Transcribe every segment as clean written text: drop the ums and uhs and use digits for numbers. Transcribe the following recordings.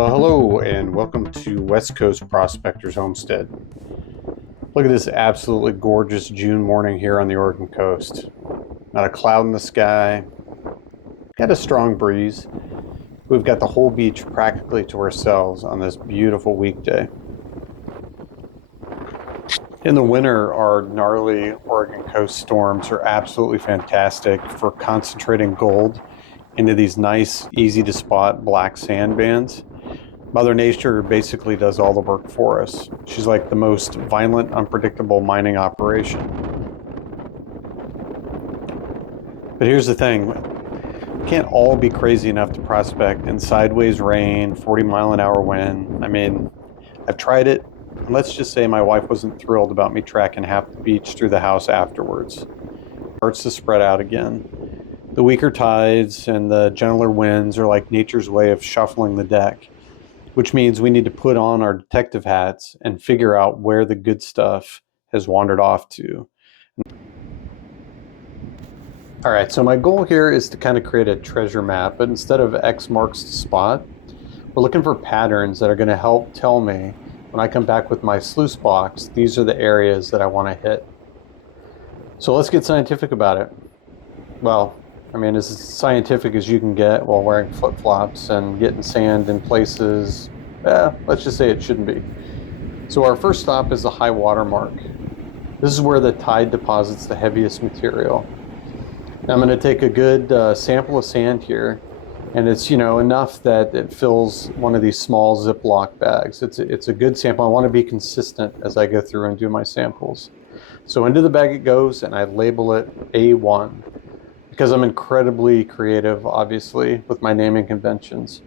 Well, hello and welcome to West Coast Prospectors Homestead. Look at this absolutely gorgeous June morning here on the Oregon coast. Not a cloud in the sky, got a strong breeze. We've got the whole beach practically to ourselves on this beautiful weekday. In the winter, our gnarly Oregon coast storms are absolutely fantastic for concentrating gold into these nice, easy to spot black sand bands. Mother Nature basically does all the work for us. She's like the most violent, unpredictable mining operation. But here's the thing, we can't all be crazy enough to prospect in sideways rain, 40-mile-an-hour wind. I mean, I've tried it, and let's just say my wife wasn't thrilled about me tracking half the beach through the house afterwards. It starts to spread out again. The weaker tides and the gentler winds are like nature's way of shuffling the deck, which means we need to put on our detective hats and figure out where the good stuff has wandered off to. All right, so my goal here is to kind of create a treasure map, but instead of X marks the spot, we're looking for patterns that are going to help tell me when I come back with my sluice box, these are the areas that I want to hit. So let's get scientific about it. Well, I mean, as scientific as you can get while wearing flip-flops and getting sand in places, let's just say it shouldn't be. So our first stop is the high water mark. This is where the tide deposits the heaviest material. Now I'm going to take a good sample of sand here, and it's enough that it fills one of these small Ziploc bags. It's a good sample. I want to be consistent as I go through and do my samples. So into the bag it goes, and I label it A1. Because I'm incredibly creative, obviously, with my naming conventions.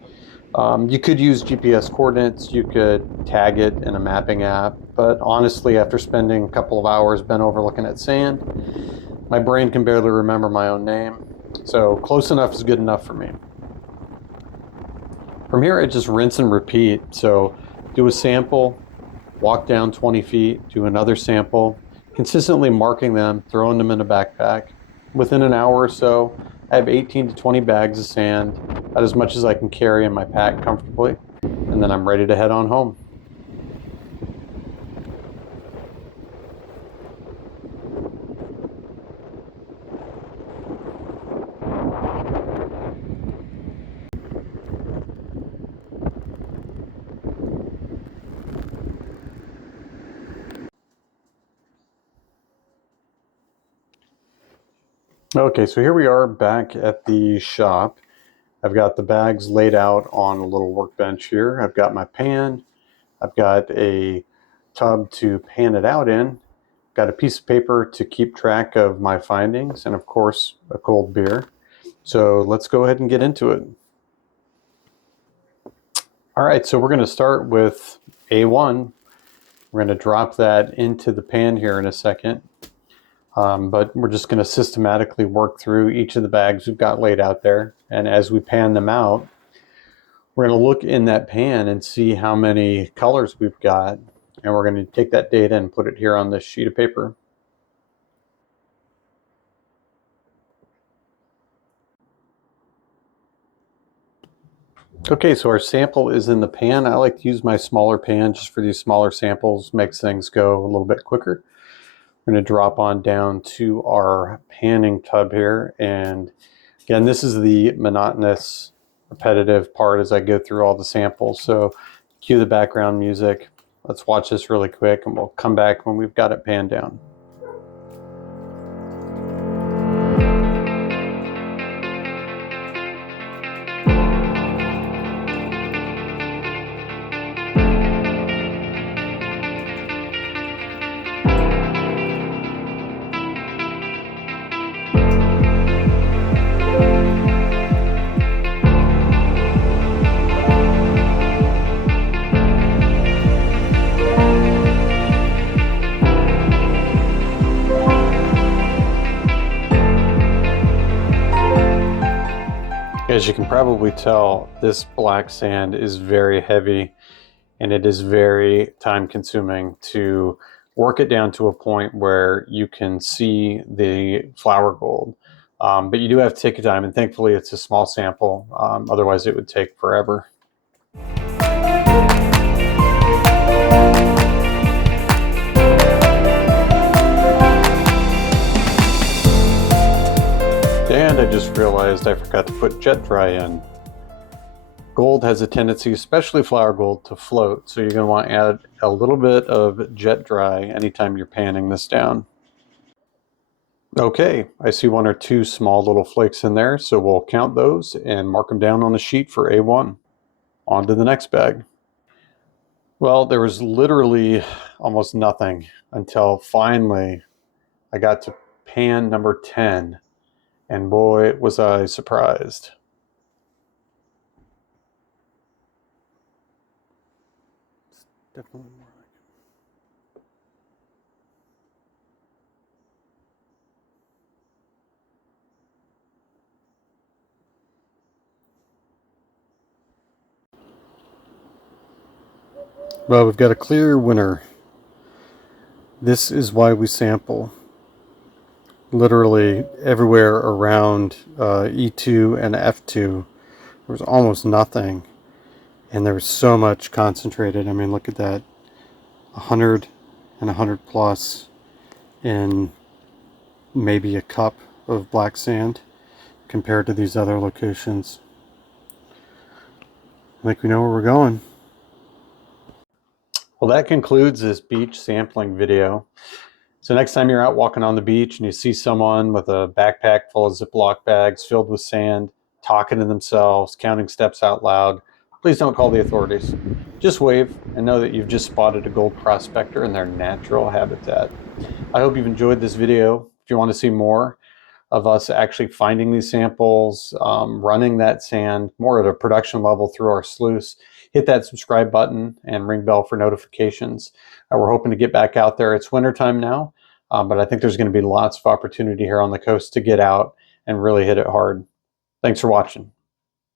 You could use GPS coordinates, you could tag it in a mapping app, but honestly, after spending a couple of hours bent over looking at sand, my brain can barely remember my own name, so close enough is good enough for me. From here, I just rinse and repeat, so do a sample, walk down 20 feet, do another sample, consistently marking them, throwing them in a backpack. Within an hour or so, I have 18 to 20 bags of sand, about as much as I can carry in my pack comfortably, and then I'm ready to head on home. Okay, so here we are back at the shop. I've got the bags laid out on a little workbench here. I've got my pan. I've got a tub to pan it out in. Got a piece of paper to keep track of my findings, and of course, a cold beer. So let's go ahead and get into it. All right, so we're going to start with A1. We're going to drop that into the pan here in a second. But we're just going to systematically work through each of the bags we've got laid out there. And as we pan them out, we're going to look in that pan and see how many colors we've got. And we're going to take that data and put it here on this sheet of paper. Okay, so our sample is in the pan. I like to use my smaller pan just for these smaller samples, makes things go a little bit quicker. We're going to drop on down to our panning tub here. And again, this is the monotonous, repetitive part as I go through all the samples. So cue the background music. Let's watch this really quick and we'll come back when we've got it panned down. As you can probably tell, this black sand is very heavy and it is very time consuming to work it down to a point where you can see the flower gold. But you do have to take your time, and thankfully it's a small sample, otherwise it would take forever. I just realized I forgot to put jet dry in. Gold has a tendency, especially flour gold, to float, so you're going to want to add a little bit of jet dry anytime you're panning this down. Okay, I see 1 or 2 small little flakes in there, so we'll count those and mark them down on the sheet for A1. On to the next bag. Well, there was literally almost nothing until finally I got to pan number 10, and boy, was I surprised. It's definitely more like it. Well, we've got a clear winner. This is why we sample. Literally everywhere around E2 and F2, there was almost nothing. And there was so much concentrated. I mean, look at that. 100 and 100 plus in maybe a cup of black sand compared to these other locations. I think we know where we're going. Well, that concludes this beach sampling video. So next time you're out walking on the beach and you see someone with a backpack full of Ziploc bags filled with sand, talking to themselves, counting steps out loud, please don't call the authorities. Just wave and know that you've just spotted a gold prospector in their natural habitat. I hope you've enjoyed this video. If you want to see more of us actually finding these samples, running that sand more at a production level through our sluice, hit that subscribe button and ring bell for notifications. We're hoping to get back out there. It's wintertime now, but I think there's going to be lots of opportunity here on the coast to get out and really hit it hard. Thanks for watching.